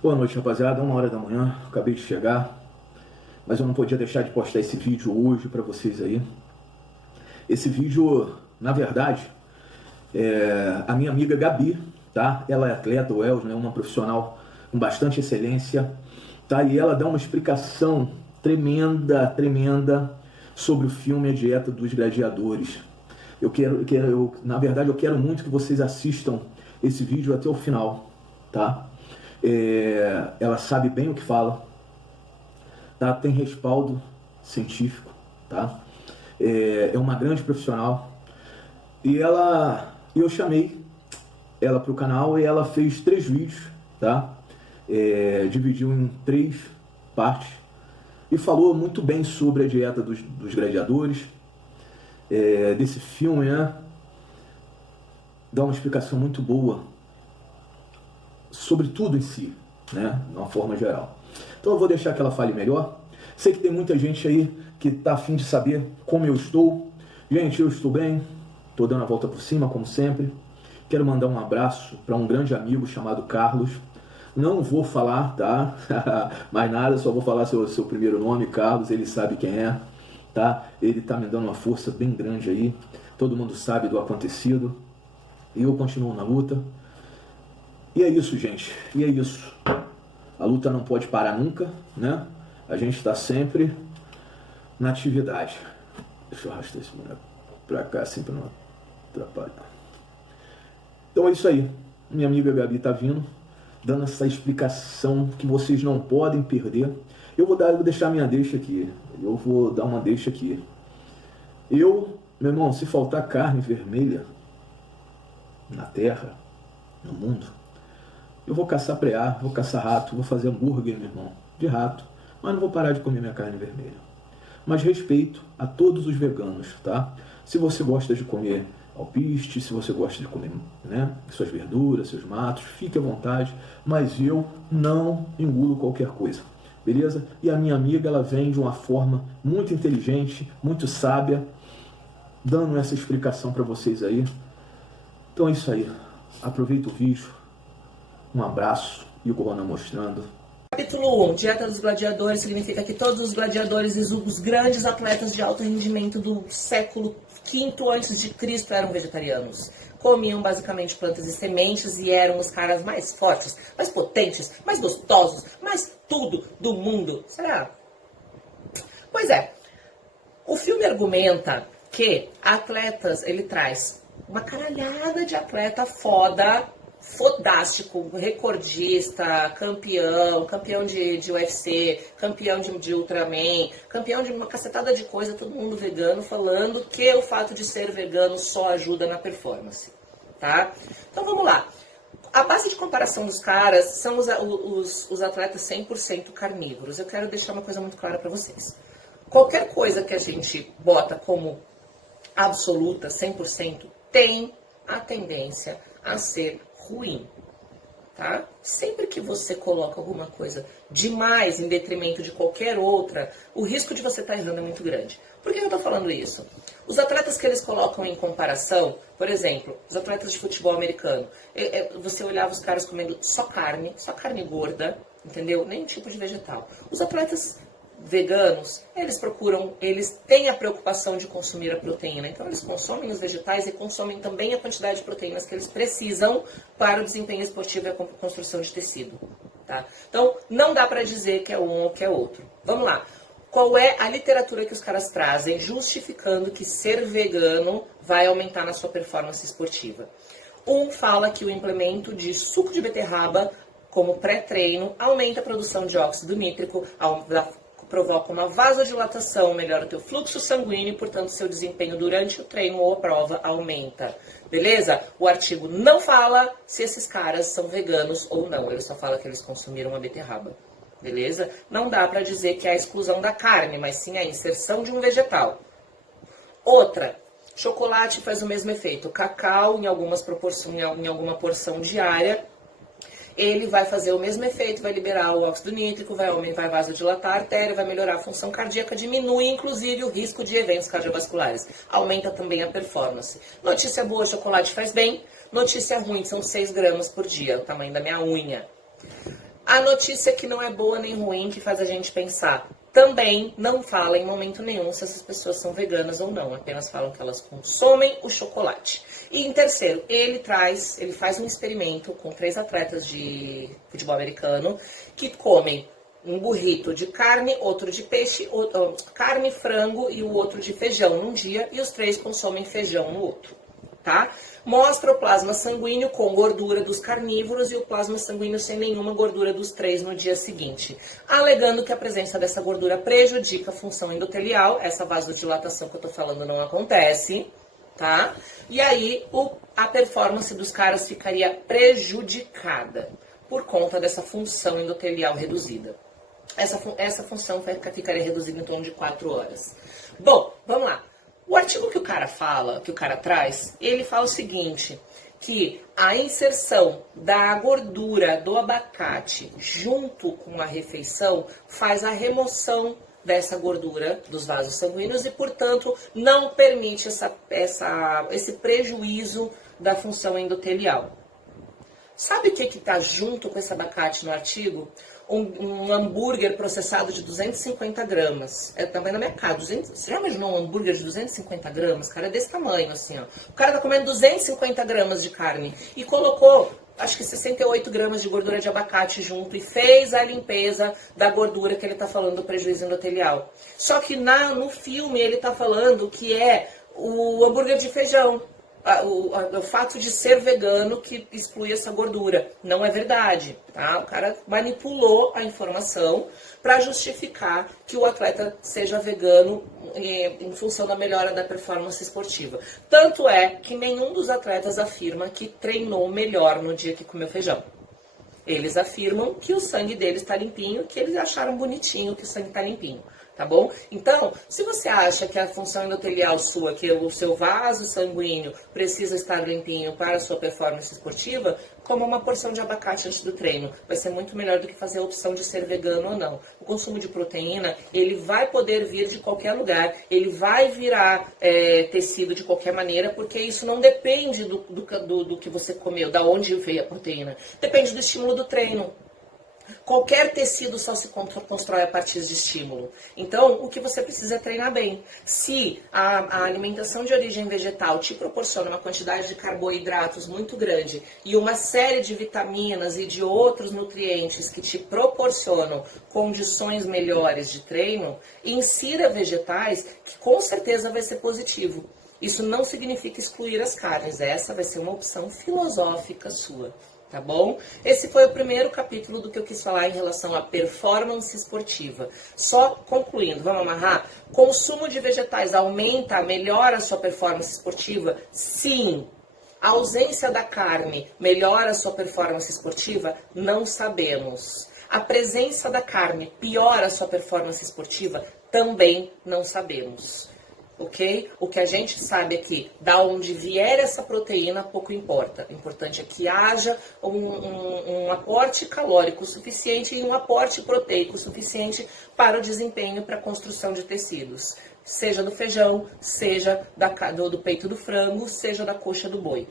Boa noite, rapaziada. 1 hora da manhã, acabei de chegar, mas eu não podia deixar de postar esse vídeo hoje pra vocês aí. Esse vídeo, na verdade, a minha amiga Gabi, tá? Ela é atleta, UELS, né? Uma profissional com bastante excelência, tá? E ela dá uma explicação tremenda sobre o filme A Dieta dos Gladiadores. Na verdade, eu quero muito que vocês assistam esse vídeo até o final, tá? Ela sabe bem o que fala, tá? Tem respaldo científico, tá? É uma grande profissional e eu chamei ela para o canal e ela fez 3 vídeos, tá? Dividiu em 3 partes e falou muito bem sobre a dieta dos gladiadores, desse filme, né? Dá uma explicação muito boa sobre tudo em si, né? De uma forma geral. Então eu vou deixar que ela fale melhor. Sei que tem muita gente aí que tá a fim de saber como eu estou. Gente, eu estou bem, tô dando a volta por cima, como sempre. Quero mandar um abraço para um grande amigo chamado Carlos. Não vou falar, tá? Mais nada, só vou falar seu primeiro nome, Carlos, ele sabe quem é, tá? Ele tá me dando uma força bem grande aí. Todo mundo sabe do acontecido. E eu continuo na luta. E é isso, gente. E é isso. A luta não pode parar nunca, né? A gente está sempre na atividade. Deixa eu arrastar esse boneco pra cá, assim, pra não atrapalhar. Então é isso aí. Minha amiga Gabi tá vindo, dando essa explicação que vocês não podem perder. Eu vou deixar minha deixa aqui. Eu vou dar uma deixa aqui. Meu irmão, se faltar carne vermelha na terra, no mundo, eu vou caçar preá, vou caçar rato, vou fazer hambúrguer, meu irmão, de rato, mas não vou parar de comer minha carne vermelha. Mas respeito a todos os veganos, tá? Se você gosta de comer alpiste, se você gosta de comer, né, suas verduras, seus matos, fique à vontade, mas eu não engulo qualquer coisa, beleza? E a minha amiga, ela vem de uma forma muito inteligente, muito sábia, dando essa explicação para vocês aí. Então é isso aí. Aproveita o vídeo. Um abraço e o Corona mostrando. Capítulo 1. Dieta dos gladiadores significa que todos os gladiadores e os grandes atletas de alto rendimento do século V a.C. eram vegetarianos. Comiam basicamente plantas e sementes e eram os caras mais fortes, mais potentes, mais gostosos, mais tudo do mundo. Será? Pois é. O filme argumenta que atletas, ele traz uma caralhada de atleta fodástico, recordista, campeão de UFC, campeão de Ultraman, campeão de uma cacetada de coisa, todo mundo vegano, falando que o fato de ser vegano só ajuda na performance, tá? Então vamos lá. A base de comparação dos caras são os atletas 100% carnívoros. Eu quero deixar uma coisa muito clara para vocês. Qualquer coisa que a gente bota como absoluta, 100%, tem a tendência a ser ruim, tá? Sempre que você coloca alguma coisa demais em detrimento de qualquer outra, o risco de você estar errando é muito grande. Por que eu estou falando isso? Os atletas que eles colocam em comparação, por exemplo, os atletas de futebol americano, você olhava os caras comendo só carne gorda, entendeu? Nenhum tipo de vegetal. Os atletas veganos, eles têm a preocupação de consumir a proteína, então eles consomem os vegetais e consomem também a quantidade de proteínas que eles precisam para o desempenho esportivo e a construção de tecido, tá? Então, não dá para dizer que é um ou que é outro. Vamos lá. Qual é a literatura que os caras trazem justificando que ser vegano vai aumentar na sua performance esportiva? Um fala que o implemento de suco de beterraba como pré-treino aumenta a produção de óxido nítrico, provoca uma vasodilatação, melhora o teu fluxo sanguíneo e, portanto, seu desempenho durante o treino ou a prova aumenta. Beleza? O artigo não fala se esses caras são veganos ou não. Ele só fala que eles consumiram a beterraba. Beleza? Não dá para dizer que é a exclusão da carne, mas sim a inserção de um vegetal. Outra, chocolate faz o mesmo efeito. Cacau, em alguma porção diária, ele vai fazer o mesmo efeito, vai liberar o óxido nítrico, vai vasodilatar a artéria, vai melhorar a função cardíaca, diminui inclusive o risco de eventos cardiovasculares. Aumenta também a performance. Notícia boa, chocolate faz bem. Notícia ruim, são 6 gramas por dia, o tamanho da minha unha. A notícia que não é boa nem ruim, que faz a gente pensar, também não fala em momento nenhum se essas pessoas são veganas ou não, apenas falam que elas consomem o chocolate. E em terceiro, ele faz um experimento com 3 atletas de futebol americano que comem um burrito de carne, outro de peixe, carne, frango e o outro de feijão num dia, e os 3 consomem feijão no outro, tá? Mostra o plasma sanguíneo com gordura dos carnívoros e o plasma sanguíneo sem nenhuma gordura dos 3 no dia seguinte, alegando que a presença dessa gordura prejudica a função endotelial. Essa vasodilatação que eu tô falando não acontece, tá? E aí a performance dos caras ficaria prejudicada por conta dessa função endotelial reduzida. Essa função ficaria reduzida em torno de 4 horas. Bom, vamos lá. O artigo que o cara fala, que o cara traz, ele fala o seguinte, que a inserção da gordura do abacate junto com a refeição faz a remoção dessa gordura dos vasos sanguíneos e, portanto, não permite esse prejuízo da função endotelial. Sabe o que está junto com esse abacate no artigo? Um hambúrguer processado de 250 gramas. É também na minha casa. Você já imaginou um hambúrguer de 250 gramas? Cara, é desse tamanho, assim, ó. O cara tá comendo 250 gramas de carne e colocou, acho que 68 gramas de gordura de abacate junto e fez a limpeza da gordura que ele tá falando do prejuízo endotelial. Só que no filme ele tá falando que é o hambúrguer de feijão. O fato de ser vegano que exclui essa gordura. Não é verdade, tá? O cara manipulou a informação para justificar que o atleta seja vegano em função da melhora da performance esportiva. Tanto é que nenhum dos atletas afirma que treinou melhor no dia que comeu feijão. Eles afirmam que o sangue deles está limpinho, que eles acharam bonitinho que o sangue está limpinho. Tá bom? Então, se você acha que a função endotelial sua, que o seu vaso sanguíneo precisa estar limpinho para a sua performance esportiva, coma uma porção de abacate antes do treino. Vai ser muito melhor do que fazer a opção de ser vegano ou não. O consumo de proteína, ele vai poder vir de qualquer lugar, ele vai virar tecido de qualquer maneira, porque isso não depende do que você comeu, da onde veio a proteína. Depende do estímulo do treino. Qualquer tecido só se constrói a partir de estímulo. Então, o que você precisa é treinar bem. Se a alimentação de origem vegetal te proporciona uma quantidade de carboidratos muito grande e uma série de vitaminas e de outros nutrientes que te proporcionam condições melhores de treino, insira vegetais, que com certeza vai ser positivo. Isso não significa excluir as carnes. Essa vai ser uma opção filosófica sua. Tá bom? Esse foi o primeiro capítulo do que eu quis falar em relação à performance esportiva. Só concluindo, vamos amarrar? Consumo de vegetais melhora a sua performance esportiva? Sim. A ausência da carne melhora a sua performance esportiva? Não sabemos. A presença da carne piora a sua performance esportiva? Também não sabemos. Ok? O que a gente sabe é que da onde vier essa proteína pouco importa. O importante é que haja um aporte calórico suficiente e um aporte proteico suficiente para o desempenho para a construção de tecidos. Seja do feijão, seja do peito do frango, seja da coxa do boi.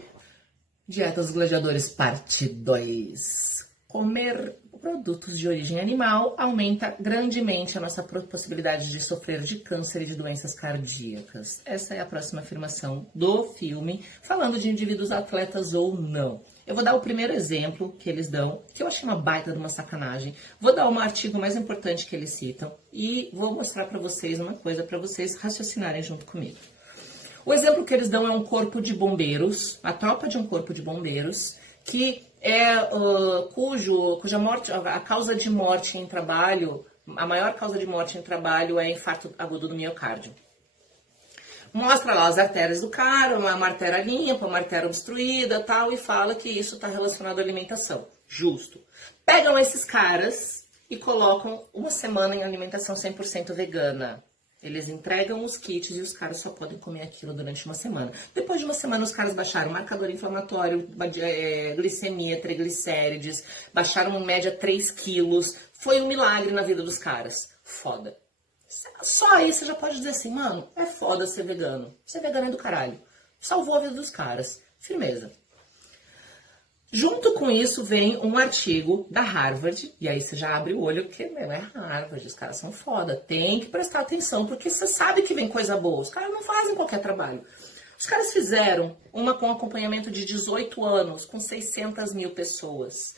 Dieta dos Gladiadores, parte 2. Comer produtos de origem animal aumenta grandemente a nossa possibilidade de sofrer de câncer e de doenças cardíacas. Essa é a próxima afirmação do filme, falando de indivíduos atletas ou não. Eu vou dar o primeiro exemplo que eles dão, que eu achei uma baita de uma sacanagem. Vou dar um artigo mais importante que eles citam e vou mostrar para vocês uma coisa para vocês raciocinarem junto comigo. O exemplo que eles dão é um corpo de bombeiros, a tropa de um corpo de bombeiros, que cuja morte, a causa de morte em trabalho, a maior causa de morte em trabalho é infarto agudo do miocárdio. Mostra lá as artérias do cara, uma artéria limpa, uma artéria obstruída, tal, e fala que isso está relacionado à alimentação. Justo. Pegam esses caras e colocam uma semana em alimentação 100% vegana. Eles entregam os kits e os caras só podem comer aquilo durante uma semana. Depois de uma semana, os caras baixaram marcador inflamatório, glicemia, triglicérides, baixaram em média 3 quilos. Foi um milagre na vida dos caras. Foda. Só aí você já pode dizer assim, mano, é foda ser vegano. Ser vegano é do caralho. Salvou a vida dos caras. Firmeza. Junto com isso vem um artigo da Harvard, e aí você já abre o olho, porque, é Harvard, os caras são foda, tem que prestar atenção, porque você sabe que vem coisa boa, os caras não fazem qualquer trabalho. Os caras fizeram uma com acompanhamento de 18 anos, com 600 mil pessoas,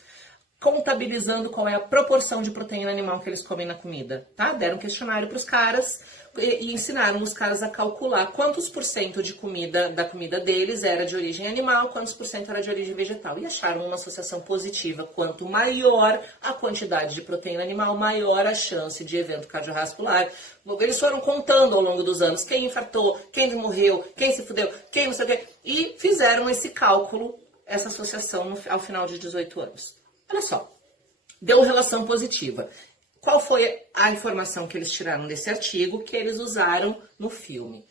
contabilizando qual é a proporção de proteína animal que eles comem na comida, tá? Deram um questionário para os caras e ensinaram os caras a calcular quantos por cento de comida, da comida deles era de origem animal, quantos por cento era de origem vegetal. E acharam uma associação positiva. Quanto maior a quantidade de proteína animal, maior a chance de evento cardiovascular. Eles foram contando ao longo dos anos quem infartou, quem morreu, quem se fudeu, quem não sei o quê. E fizeram esse cálculo, essa associação ao final de 18 anos. Olha só, deu relação positiva. Qual foi a informação que eles tiraram desse artigo que eles usaram no filme?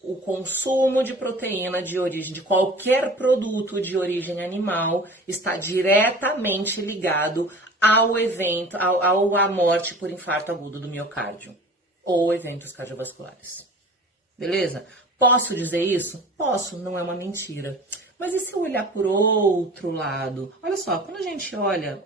O consumo de proteína de origem, de qualquer produto de origem animal, está diretamente ligado ao evento, à morte por infarto agudo do miocárdio ou eventos cardiovasculares. Beleza? Posso dizer isso? Posso, não é uma mentira. Mas e se eu olhar por outro lado? Olha só, quando a gente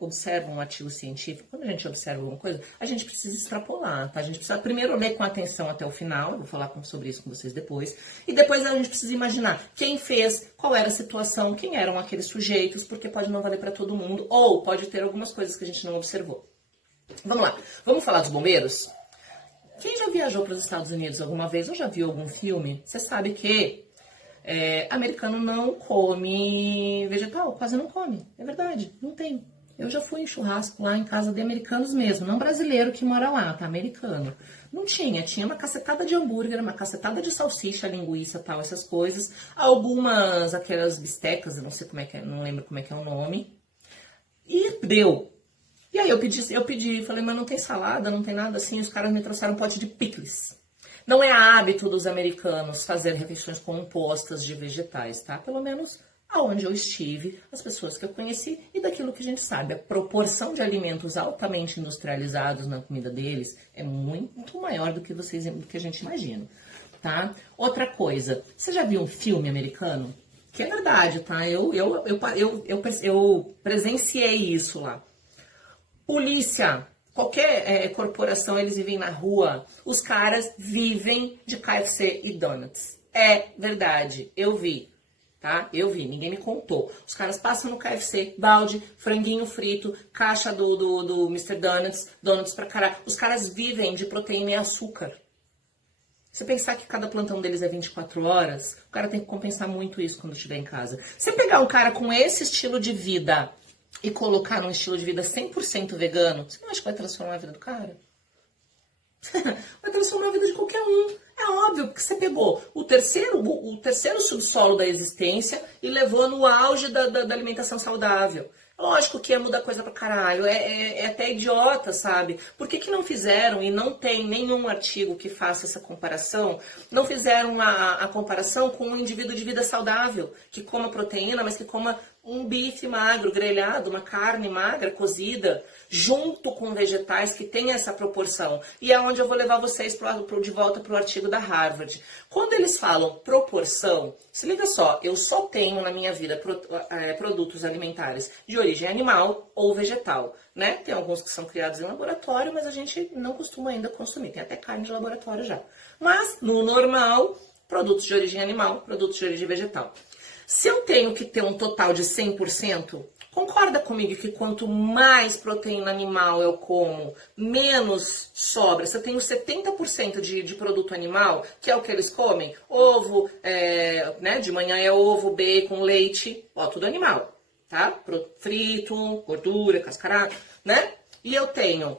observa um artigo científico, quando a gente observa alguma coisa, a gente precisa extrapolar, tá? A gente precisa primeiro ler com atenção até o final, eu vou falar sobre isso com vocês depois, e depois a gente precisa imaginar quem fez, qual era a situação, quem eram aqueles sujeitos, porque pode não valer para todo mundo, ou pode ter algumas coisas que a gente não observou. Vamos lá, vamos falar dos bombeiros? Quem já viajou para os Estados Unidos alguma vez ou já viu algum filme, você sabe que americano não come vegetal, quase não come. É verdade, não tem. Eu já fui em churrasco lá em casa de americanos mesmo, não brasileiro que mora lá, tá? Americano. Não tinha uma cacetada de hambúrguer, uma cacetada de salsicha, linguiça, tal, essas coisas. Algumas, aquelas bistecas, eu não sei como é que é, não lembro como é que é o nome. E deu. E aí eu pedi, falei, mas não tem salada, não tem nada assim. Os caras me trouxeram um pote de picles. Não é hábito dos americanos fazer refeições compostas de vegetais, tá? Pelo menos aonde eu estive, as pessoas que eu conheci e daquilo que a gente sabe. A proporção de alimentos altamente industrializados na comida deles é muito maior do que a gente imagina, tá? Outra coisa, você já viu um filme americano? Que é verdade, tá? Eu presenciei isso lá. Polícia. Qualquer corporação, eles vivem na rua. Os caras vivem de KFC e donuts. É verdade. Eu vi. Tá? Eu vi. Ninguém me contou. Os caras passam no KFC, balde, franguinho frito, caixa do Mr. Donuts, donuts pra caralho. Os caras vivem de proteína e açúcar. Você pensar que cada plantão deles é 24 horas, o cara tem que compensar muito isso quando estiver em casa. Você pegar um cara com esse estilo de vida e colocar num estilo de vida 100% vegano, você não acha que vai transformar a vida do cara? Vai transformar a vida de qualquer um. É óbvio, porque você pegou o terceiro subsolo da existência e levou no auge da alimentação saudável. Lógico que ia mudar coisa pra caralho, é até idiota, sabe? Por que não fizeram, e não tem nenhum artigo que faça essa comparação, não fizeram a comparação com um indivíduo de vida saudável, que coma proteína, mas que coma um bife magro, grelhado, uma carne magra, cozida, junto com vegetais que tem essa proporção. E é onde eu vou levar vocês de volta para o artigo da Harvard. Quando eles falam proporção, se liga só, eu só tenho na minha vida produtos alimentares de origem animal ou vegetal, né? Tem alguns que são criados em laboratório, mas a gente não costuma ainda consumir. Tem até carne de laboratório já. Mas, no normal, produtos de origem animal, produtos de origem vegetal. Se eu tenho que ter um total de 100%, concorda comigo que quanto mais proteína animal eu como, menos sobra. Se eu tenho 70% de produto animal, que é o que eles comem, ovo, né, de manhã é ovo, bacon, leite, ó, tudo animal, tá? Frito, gordura, cascarado, né? E eu tenho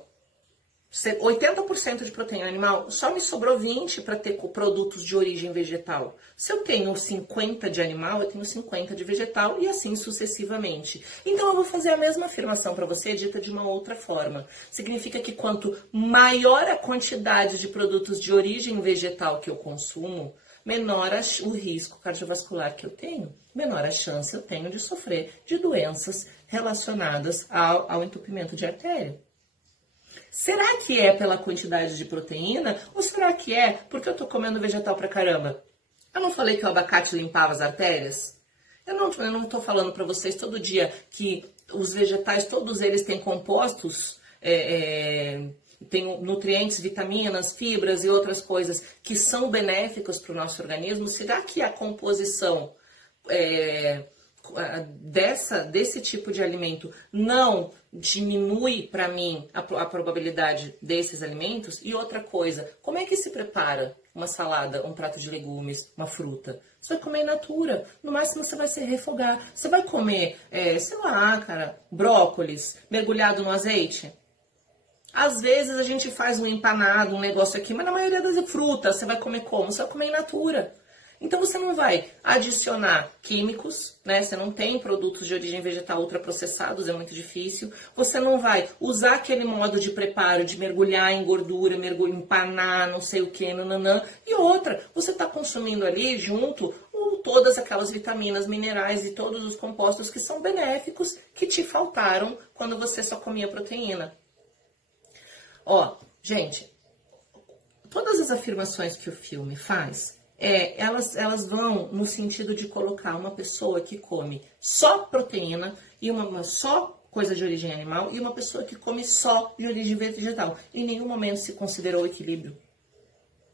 80% de proteína animal, só me sobrou 20% para ter produtos de origem vegetal. Se eu tenho 50% de animal, eu tenho 50% de vegetal e assim sucessivamente. Então eu vou fazer a mesma afirmação para você, dita de uma outra forma. Significa que quanto maior a quantidade de produtos de origem vegetal que eu consumo, menor o risco cardiovascular que eu tenho, menor a chance eu tenho de sofrer de doenças relacionadas ao entupimento de artéria. Será que é pela quantidade de proteína ou será que é porque eu tô comendo vegetal pra caramba? Eu não falei que o abacate limpava as artérias? Eu não estou falando para vocês todo dia que os vegetais, todos eles têm compostos, tem nutrientes, vitaminas, fibras e outras coisas que são benéficos para o nosso organismo. Será que a composição desse tipo de alimento não diminui para mim a probabilidade desses alimentos? E outra coisa, como é que se prepara uma salada, um prato de legumes, uma fruta? Você vai comer in natura, no máximo você vai se refogar. Você vai comer, sei lá, cara, brócolis mergulhado no azeite? Às vezes a gente faz um empanado, um negócio aqui, mas na maioria das frutas você vai comer como? Você vai comer in natura. Então você não vai adicionar químicos, né? Você não tem produtos de origem vegetal ultraprocessados, é muito difícil. Você não vai usar aquele modo de preparo de mergulhar em gordura, empanar, não sei o que, nananã. E outra, você está consumindo ali junto todas aquelas vitaminas, minerais e todos os compostos que são benéficos que te faltaram quando você só comia proteína. Ó, gente, todas as afirmações que o filme faz, elas vão no sentido de colocar uma pessoa que come só proteína e uma só coisa de origem animal e uma pessoa que come só de origem vegetal. Em nenhum momento se considerou o equilíbrio.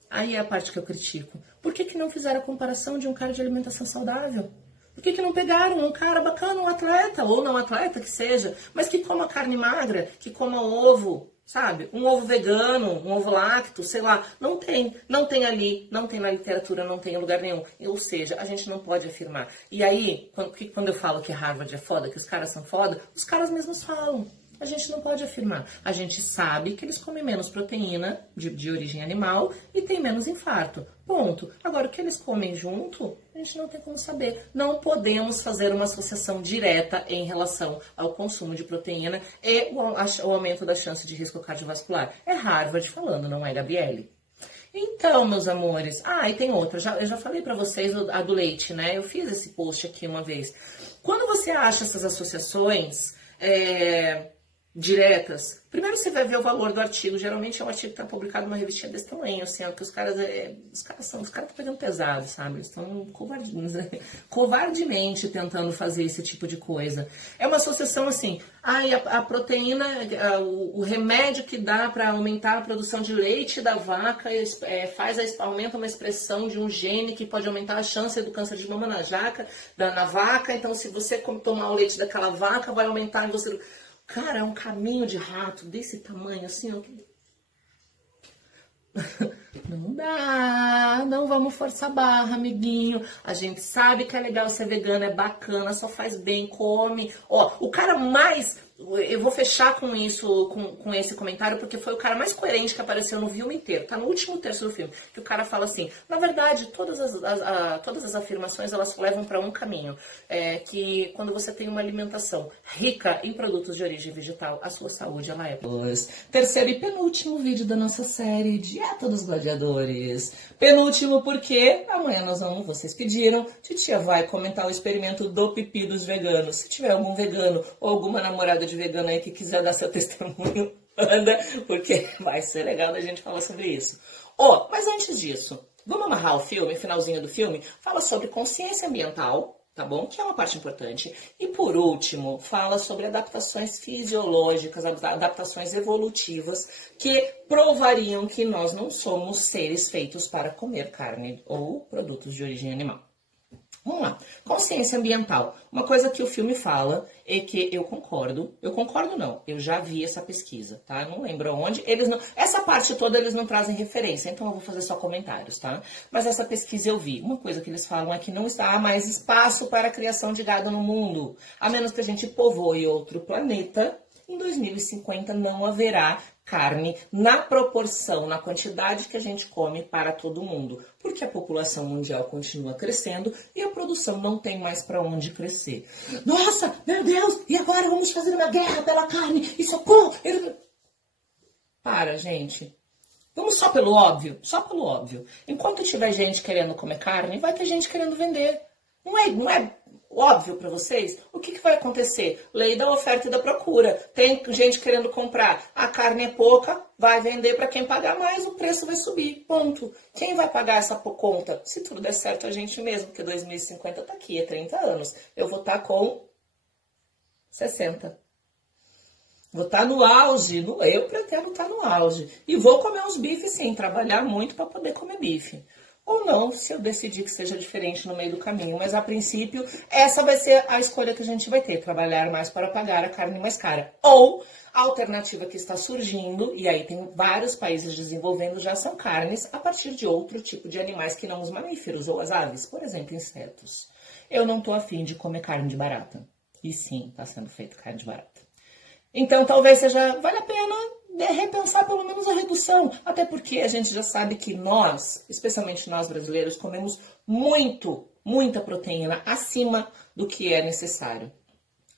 Aí é a parte que eu critico. Por que não fizeram a comparação de um cara de alimentação saudável? Por que não pegaram um cara bacana, um atleta, ou não atleta que seja, mas que coma carne magra, que coma ovo, sabe? Um ovo vegano, um ovo lácteo, sei lá. Não tem ali, não tem na literatura, não tem em lugar nenhum. Ou seja, a gente não pode afirmar. E aí, quando eu falo que Harvard é foda, que os caras são foda, os caras mesmos falam. A gente não pode afirmar. A gente sabe que eles comem menos proteína de origem animal e tem menos infarto. Ponto. Agora, o que eles comem junto, a gente não tem como saber. Não podemos fazer uma associação direta em relação ao consumo de proteína e o aumento da chance de risco cardiovascular. É Harvard falando, não é Gabriele. Então, meus amores... e tem outra. Eu já falei pra vocês a do leite, né? Eu fiz esse post aqui uma vez. Quando você acha essas associações... diretas, primeiro você vai ver o valor do artigo. Geralmente é um artigo que está publicado numa revistinha desse tamanho, assim, que os caras estão pegando pesado, sabe? Eles estão covardemente tentando fazer esse tipo de coisa. É uma associação assim, a proteína, o remédio que dá para aumentar a produção de leite da vaca aumenta uma expressão de um gene que pode aumentar a chance do câncer de mama na vaca. Então, se você tomar o leite daquela vaca, vai aumentar em você... Cara, é um caminho de rato desse tamanho, assim, ó. Não dá, não vamos forçar a barra, amiguinho. A gente sabe que é legal ser vegano, é bacana, só faz bem, come. Ó, o cara mais... Eu vou fechar com isso, com esse comentário, porque foi o cara mais coerente que apareceu no filme inteiro. Tá no último terço do filme, que o cara fala assim, na verdade, todas as afirmações, elas levam para um caminho. Que quando você tem uma alimentação rica em produtos de origem vegetal, a sua saúde, ela é... Terceiro e penúltimo vídeo da nossa série Dieta dos Gladiadores. Penúltimo porque amanhã vocês pediram, titia vai comentar o experimento do pipi dos veganos. Se tiver algum vegano ou alguma namorada de vegano aí que quiser dar seu testemunho, anda, porque vai ser legal a gente falar sobre isso. Mas antes disso, vamos amarrar o filme, finalzinho do filme, fala sobre consciência ambiental, tá bom? Que é uma parte importante. E por último, fala sobre adaptações fisiológicas, adaptações evolutivas que provariam que nós não somos seres feitos para comer carne ou produtos de origem animal. Vamos lá. Consciência ambiental. Uma coisa que o filme fala é que eu já vi essa pesquisa, tá? Eu não lembro onde. Essa parte toda eles não trazem referência, então eu vou fazer só comentários, tá? Mas essa pesquisa eu vi. Uma coisa que eles falam é que não há mais espaço para a criação de gado no mundo. A menos que a gente povoe outro planeta, em 2050 não haverá carne na proporção, na quantidade que a gente come para todo mundo, porque a população mundial continua crescendo e a produção não tem mais para onde crescer. Nossa, meu Deus, e agora vamos fazer uma guerra pela carne e socorro! Para, gente. Vamos só pelo óbvio? Só pelo óbvio. Enquanto tiver gente querendo comer carne, vai ter gente querendo vender. Não é óbvio para vocês, o que vai acontecer? Lei da oferta e da procura. Tem gente querendo comprar, a carne é pouca, vai vender para quem pagar mais, o preço vai subir, ponto. Quem vai pagar essa conta? Se tudo der certo, a gente mesmo, porque 2050 tá aqui, é 30 anos. Eu vou estar com 60. Vou estar no auge, eu pretendo estar no auge. E vou comer uns bifes sim, trabalhar muito para poder comer bife. Ou não, se eu decidir que seja diferente no meio do caminho. Mas, a princípio, essa vai ser a escolha que a gente vai ter. Trabalhar mais para pagar a carne mais cara. Ou, a alternativa que está surgindo, e aí tem vários países desenvolvendo, já são carnes a partir de outro tipo de animais que não os mamíferos ou as aves. Por exemplo, insetos. Eu não estou afim de comer carne de barata. E sim, está sendo feito carne de barata. Então, talvez vale a pena repensar pelo menos a redução. Até porque a gente já sabe que nós, especialmente nós brasileiros, comemos muita proteína acima do que é necessário.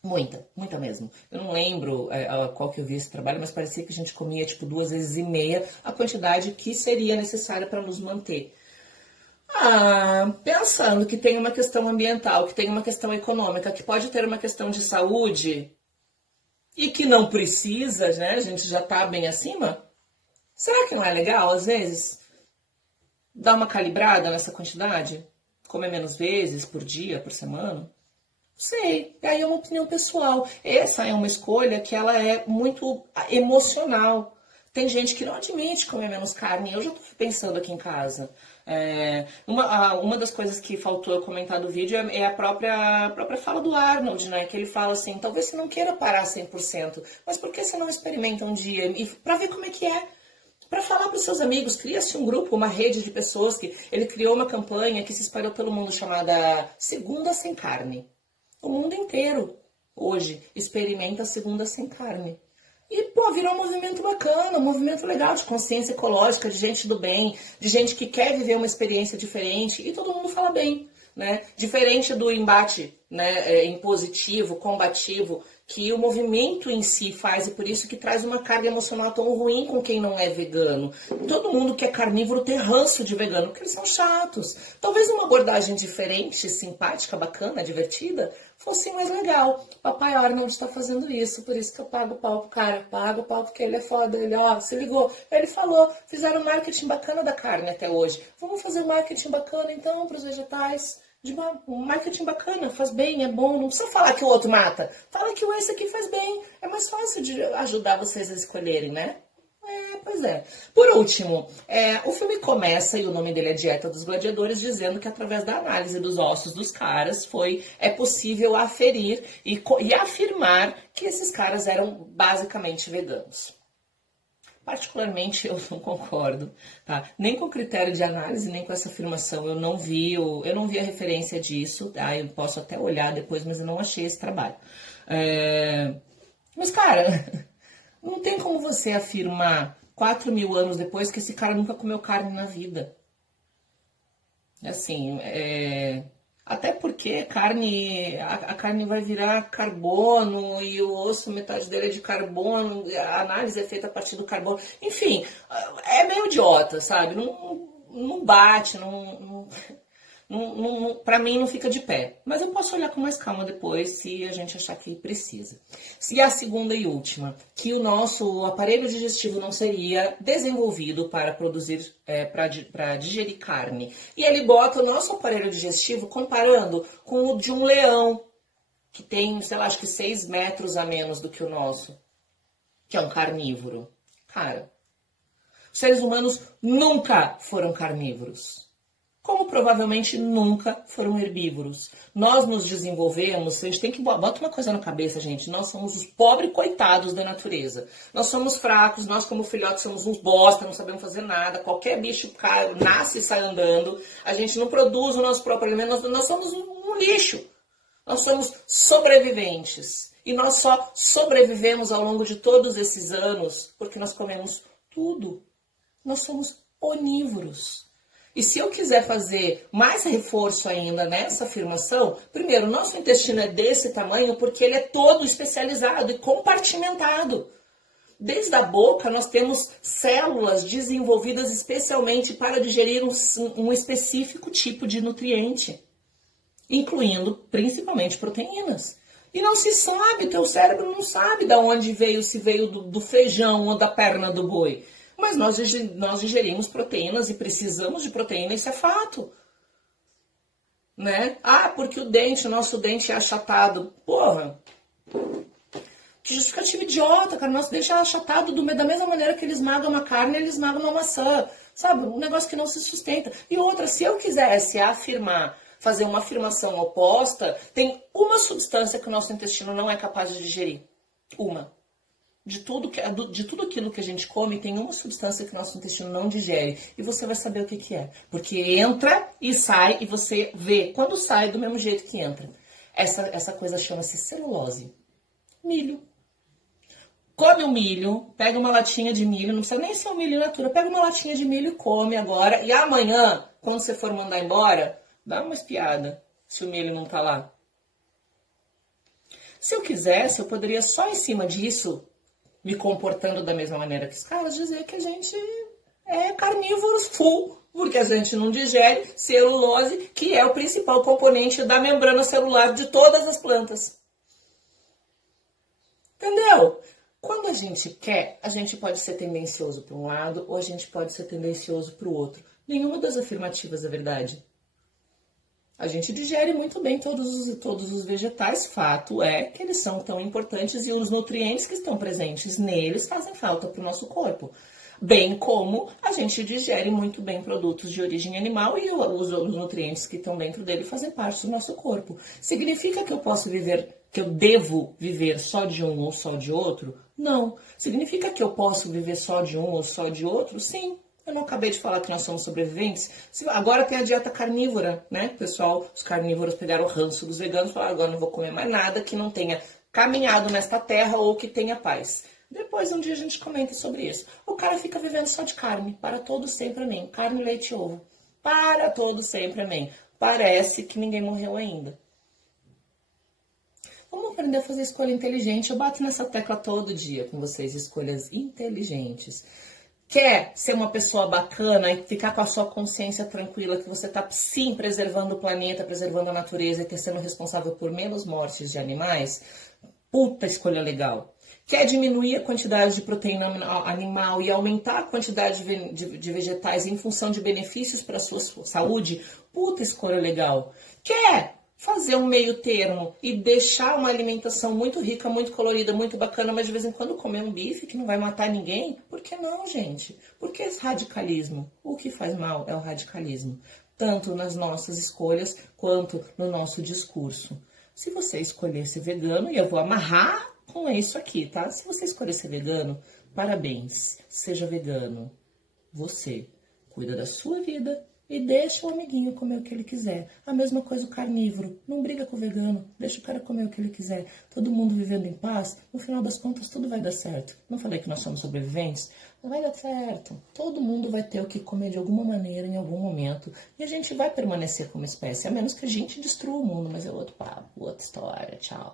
Muita mesmo. Eu não lembro qual que eu vi esse trabalho, mas parecia que a gente comia tipo 2,5 vezes a quantidade que seria necessária para nos manter. Pensando que tem uma questão ambiental, que tem uma questão econômica, que pode ter uma questão de saúde e que não precisa, né? A gente já tá bem acima. Será que não é legal, às vezes, dar uma calibrada nessa quantidade? Comer menos vezes por dia, por semana? Sei, aí é uma opinião pessoal. Essa é uma escolha que ela é muito emocional. Tem gente que não admite comer menos carne. Eu já tô pensando aqui em casa. Uma das coisas que faltou eu comentar do vídeo é a própria fala do Arnold, né? Que ele fala assim, talvez você não queira parar 100%, mas por que você não experimenta um dia? E pra ver como é que é. Para falar para os seus amigos, cria-se um grupo, uma rede de pessoas que ele criou uma campanha que se espalhou pelo mundo chamada Segunda Sem Carne. O mundo inteiro, hoje, experimenta a Segunda Sem Carne. E, virou um movimento bacana, um movimento legal de consciência ecológica, de gente do bem, de gente que quer viver uma experiência diferente, e todo mundo fala bem, né? Diferente do embate, né, impositivo, combativo, que o movimento em si faz, e por isso que traz uma carga emocional tão ruim com quem não é vegano. Todo mundo que é carnívoro tem ranço de vegano, porque eles são chatos. Talvez uma abordagem diferente, simpática, bacana, divertida, fosse mais legal. Papai Arnold está fazendo isso, por isso que eu pago o pau pro cara. Pago o pau porque ele é foda, ele, se ligou. Ele falou, fizeram marketing bacana da carne até hoje. Vamos fazer marketing bacana então para os vegetais. Um marketing bacana, faz bem, é bom. Não precisa falar que o outro mata. Fala que esse aqui faz bem. É mais fácil de ajudar vocês a escolherem, né? Pois é. Por último, o filme começa, e o nome dele é Dieta dos Gladiadores, dizendo que através da análise dos ossos dos caras é possível aferir e afirmar que esses caras eram basicamente veganos. Particularmente, eu não concordo, tá? Nem com o critério de análise, nem com essa afirmação. Eu não vi a referência disso, tá? Eu posso até olhar depois, mas eu não achei esse trabalho. Mas, cara, não tem como você afirmar 4.000 anos depois que esse cara nunca comeu carne na vida. Assim, até porque a carne vai virar carbono e o osso, metade dele é de carbono, a análise é feita a partir do carbono. Enfim, é meio idiota, sabe? Não bate, pra mim não fica de pé. Mas eu posso olhar com mais calma depois se a gente achar que precisa. E a segunda e última, que o nosso aparelho digestivo não seria desenvolvido para produzir, para digerir carne. E ele bota o nosso aparelho digestivo comparando com o de um leão, que tem, sei lá, acho que 6 metros a menos do que o nosso, que é um carnívoro. Cara, os seres humanos nunca foram carnívoros. Como provavelmente nunca foram herbívoros. Nós nos desenvolvemos, a gente tem que botar uma coisa na cabeça, gente. Nós somos os pobres coitados da natureza. Nós somos fracos, nós como filhotes somos uns bosta, não sabemos fazer nada. Qualquer bicho nasce e sai andando. A gente não produz o nosso próprio alimento, nós somos um lixo. Nós somos sobreviventes. E nós só sobrevivemos ao longo de todos esses anos porque nós comemos tudo. Nós somos onívoros. E se eu quiser fazer mais reforço ainda nessa afirmação, primeiro, nosso intestino é desse tamanho porque ele é todo especializado e compartimentado. Desde a boca, nós temos células desenvolvidas especialmente para digerir um específico tipo de nutriente. incluindo principalmente proteínas. E não se sabe, teu cérebro não sabe de onde veio, se veio do feijão ou da perna do boi. Mas nós digerimos proteínas e precisamos de proteína, isso é fato. Né? Ah, porque o nosso dente é achatado. Porra, que justificativa idiota, cara. O nosso dente é achatado da mesma maneira que ele esmaga uma carne, ele esmaga uma maçã. Sabe? Um negócio que não se sustenta. E outra, se eu quisesse fazer uma afirmação oposta, tem uma substância que o nosso intestino não é capaz de digerir. Uma. De tudo aquilo que a gente come, tem uma substância que o nosso intestino não digere. E você vai saber o que é. Porque entra e sai e você vê. Quando sai, do mesmo jeito que entra. Essa coisa chama-se celulose. Milho. Come o milho, pega uma latinha de milho, não precisa nem ser um milho in natura, pega uma latinha de milho e come agora. E amanhã, quando você for mandar embora, dá uma espiada se o milho não tá lá. Se eu quisesse, eu poderia só em cima disso, me comportando da mesma maneira que os caras, dizer que a gente é carnívoros full, porque a gente não digere celulose, que é o principal componente da membrana celular de todas as plantas. Entendeu? Quando a gente quer, a gente pode ser tendencioso para um lado ou a gente pode ser tendencioso para o outro. Nenhuma das afirmativas é verdade. A gente digere muito bem todos os vegetais, fato é que eles são tão importantes e os nutrientes que estão presentes neles fazem falta para o nosso corpo. Bem como a gente digere muito bem produtos de origem animal e os nutrientes que estão dentro dele fazem parte do nosso corpo. Significa que eu posso viver, que eu devo viver só de um ou só de outro? Não. Significa que eu posso viver só de um ou só de outro? Sim. Eu não acabei de falar que nós somos sobreviventes? Agora tem a dieta carnívora, né? Pessoal, os carnívoros pegaram o ranço dos veganos e falaram, agora não vou comer mais nada que não tenha caminhado nesta terra ou que tenha paz. Depois, um dia a gente comenta sobre isso. O cara fica vivendo só de carne, para todo sempre, amém. Carne, leite e ovo. Para todo sempre, amém. Parece que ninguém morreu ainda. Vamos aprender a fazer escolha inteligente. Eu bato nessa tecla todo dia com vocês, escolhas inteligentes. Quer ser uma pessoa bacana e ficar com a sua consciência tranquila que você está, sim, preservando o planeta, preservando a natureza e sendo responsável por menos mortes de animais? Puta escolha legal. Quer diminuir a quantidade de proteína animal e aumentar a quantidade de vegetais em função de benefícios para a sua saúde? Puta escolha legal. Quer fazer um meio termo e deixar uma alimentação muito rica, muito colorida, muito bacana, mas de vez em quando comer um bife que não vai matar ninguém? Por que não, gente? Por que esse radicalismo? O que faz mal é o radicalismo, tanto nas nossas escolhas quanto no nosso discurso. Se você escolher ser vegano, e eu vou amarrar com isso aqui, tá? Se você escolher ser vegano, parabéns, seja vegano. Você cuida da sua vida e deixa o amiguinho comer o que ele quiser. A mesma coisa o carnívoro. Não briga com o vegano. Deixa o cara comer o que ele quiser. Todo mundo vivendo em paz. No final das contas, tudo vai dar certo. Não falei que nós somos sobreviventes? Não vai dar certo. Todo mundo vai ter o que comer de alguma maneira, em algum momento. E a gente vai permanecer como espécie. A menos que a gente destrua o mundo. Mas é outro papo, outra história. Tchau.